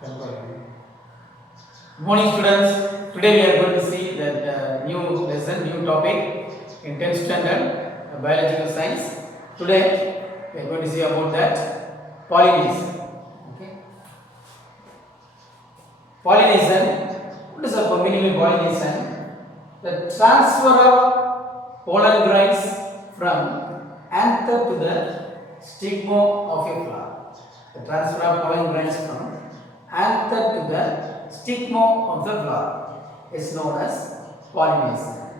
Good morning, students. Today we are going to see that new lesson, new topic in 10th standard biological science. Today we are going to see about that pollination. Okay. Pollination. What is the meaning of pollination? The transfer of pollen grains from anther to the stigma of a flower. The transfer of pollen grains from anther to the stigma of the flower is known as pollination.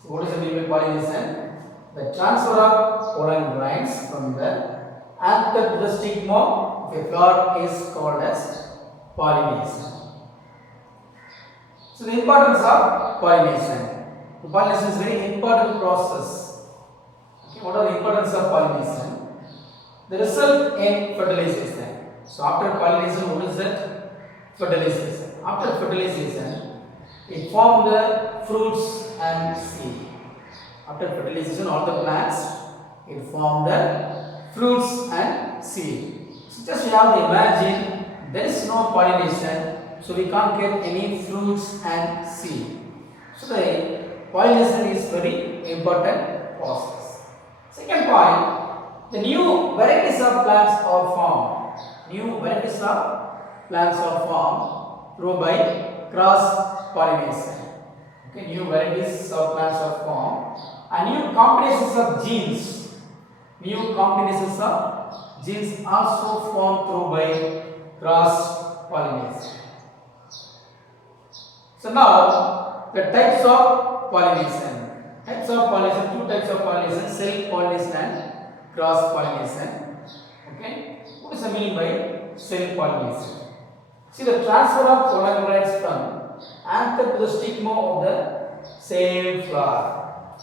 So, what is the meaning of pollination? The transfer of pollen grains from the anther to the stigma of a flower is called as pollination. So, the importance of pollination. The pollination is a very important process. Okay, what are the importance of pollination? The result in fertilization. So, after pollination, what is that? Fertilization. After fertilization, it forms the fruits and seed. After fertilization, all the plants, it forms the fruits and seed. So, just you have to imagine there is no pollination. So, we can't get any fruits and seed. So, the pollination is very important process. Second point, the new varieties of plants are formed. New varieties of plants are formed through by cross pollination. Okay, new varieties of plants are formed and new combinations of genes. New combinations of genes also formed through by cross pollination. So now the types of pollination. Types of pollination, two types of pollination, self pollination and cross pollination. Okay. What is the meaning by self pollination? See, the transfer of pollen grains from anther to the stigma of the same flower.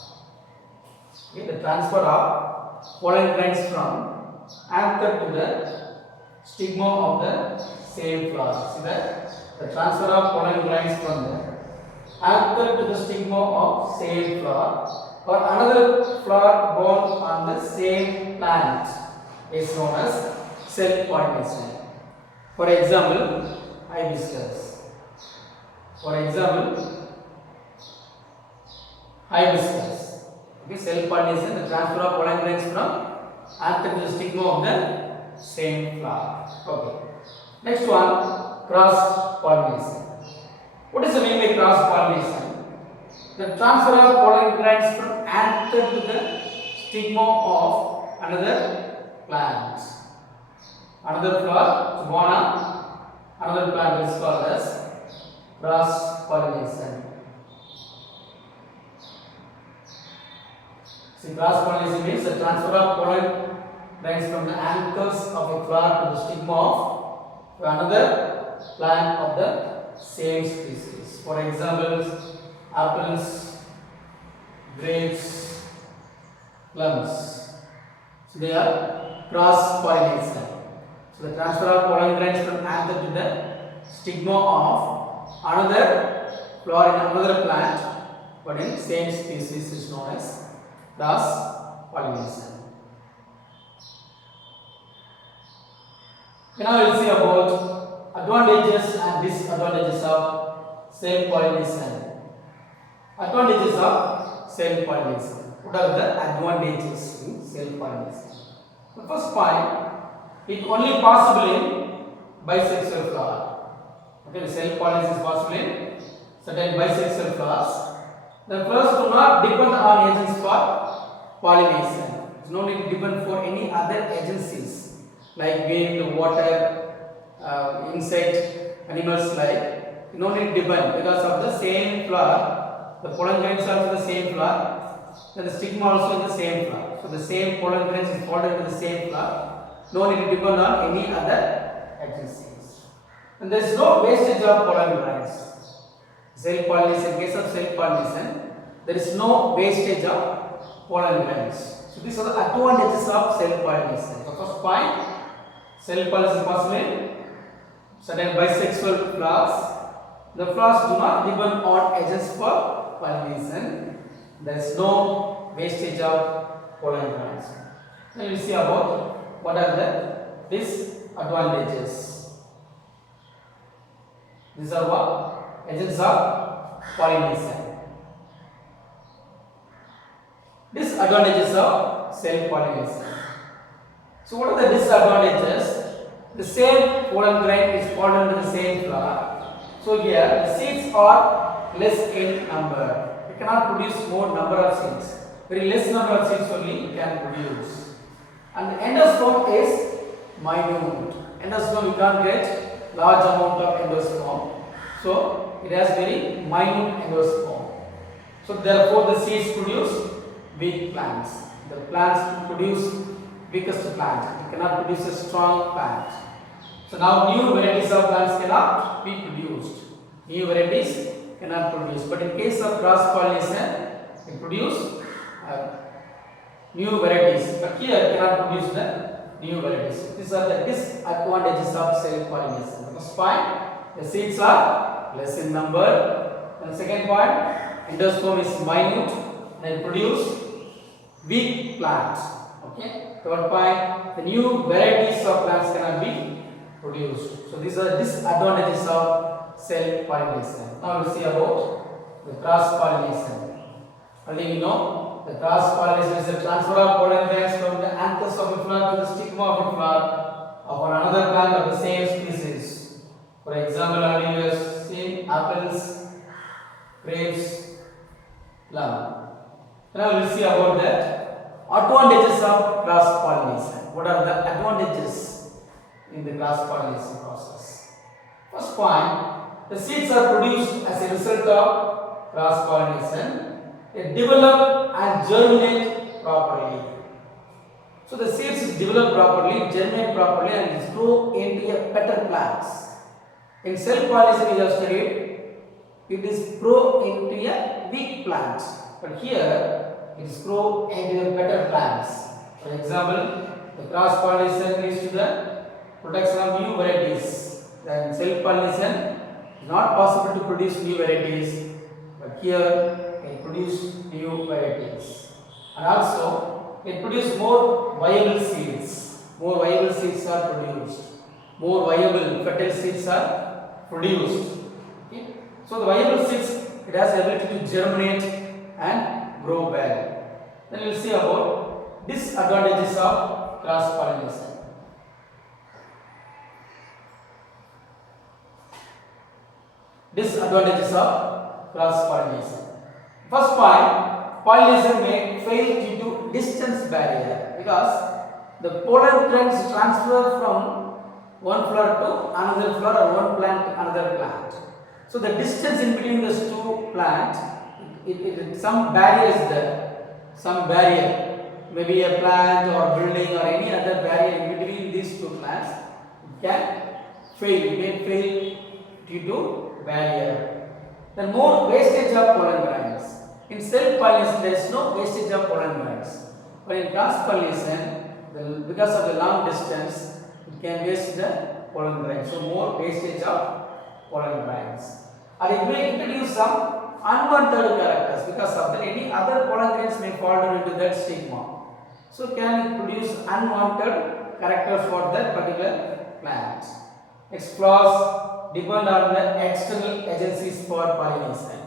Okay, the transfer of pollen grains from anther to the stigma of the same flower. See that? The transfer of pollen grains from the anther to the stigma of same flower or another flower born on the same plant is known as self pollination. For example, hibiscus. For example, hibiscus. Okay, self pollination, the transfer of pollen grains from anther to the stigma of the same flower. Okay. Next one, cross pollination. What is the meaning by cross pollination? The transfer of pollen grains from anther to the stigma of another plant. Another flower, so another plant is called as cross pollination. See, cross pollination means the transfer of pollen grains from the anthers of a flower to the stigma of another plant of the same species. For example, apples, grapes, plums. So they are cross pollination. So the transfer of pollen grains from anther to the stigma of another flower in another plant, but in same species is known as cross pollination. Now we will see about advantages and disadvantages of self pollination. Advantages of self pollination. What are the advantages in self pollination? The first point, it only possible in bisexual flower. Okay, self pollination is possible in certain bisexual flowers. The flowers do not depend on agents for pollination. There is no need to depend for any other agencies like wind, water, insect, animals like. No need to depend because of the same flower. The pollen grains are also the same flower. Then the stigma also in the same flower. So the same pollen grains is folded into the same flower. No need to depend on any other agencies. And there is no wastage of pollen grains. Self pollination, in case of self pollination, there is no wastage of pollen grains. So these are the advantages of self pollination. The first point, self pollination is possible in certain bisexual flowers. The flowers do not depend on agents for pollination. There is no wastage of pollen grains. Now we will see about what are the disadvantages. These are what? Agents of pollination. Disadvantages of self-pollination. So what are the disadvantages? The same pollen grain is fallen into the same flower. So here the seeds are less in number. You cannot produce more number of seeds. Very less number of seeds only you can produce. And the endosperm is minute. Endosperm you can't get large amount of endosperm. So it has very minute endosperm. So therefore the seeds produce weak plants. The plants produce weakest plant. You cannot produce a strong plant. So now new varieties of plants cannot be produced. New varieties cannot produce. But in case of cross pollination, it produce new varieties. But here it cannot produce the new varieties. These are the disadvantages of self pollination. The first point, the seeds are less in number. And the second point, endosperm is minute and produce weak plants. Okay. Third point, the new varieties of plants cannot be produced. So these are disadvantages of self pollination. Now we will see about the cross pollination. Already you know the cross pollination is the transfer of pollen grains from the anthers of a flower to the stigma of a flower of another plant of the same species. For example, already you have seen apples, grapes, plum. Now we will see about that. Advantages of cross pollination. What are the advantages in the cross pollination process? First point, the seeds are produced as a result of cross pollination. They develop and germinate properly. So the seeds develop properly, germinate properly, and grow into a better plants. In self pollination, we have studied it is grow into a weak plant, but here it is grow into better plants. For example, the cross pollination leads to the production of new varieties. Then self pollination is not possible to produce new varieties, but here it produces new varieties. And also it produces more viable seeds. More viable seeds are produced. More viable fertile seeds are produced. Okay. So the viable seeds, it has the ability to germinate and grow well. Then we will see about disadvantages of cross pollination. Disadvantages of cross pollination. First point, pollination may fail due to distance barrier because the pollen grains transfer from one flower to another flower or one plant to another plant. So the distance in between these two plants, some barrier is there. Some barrier, maybe a plant or building or any other barrier in between these two plants can fail. It may fail due to barrier. Then more wastage of pollen grains. In self pollination, there is no wastage of pollen grains. But in cross pollination, because of the long distance, it can waste the pollen grains. So more wastage of pollen grains. Or it may introduce some unwanted characters because of that any other pollen grains may fall down into that stigma. So can produce unwanted characters for that particular plant. Next clause, depend on the external agencies for pollination.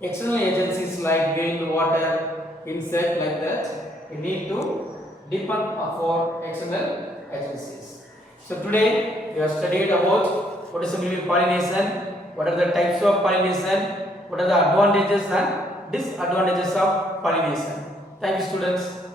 External agencies like wind, water, insect, like that, we need to depend for external agencies. So today we have studied about what is the meaning of pollination, what are the types of pollination, what are the advantages and disadvantages of pollination. Thank you, students.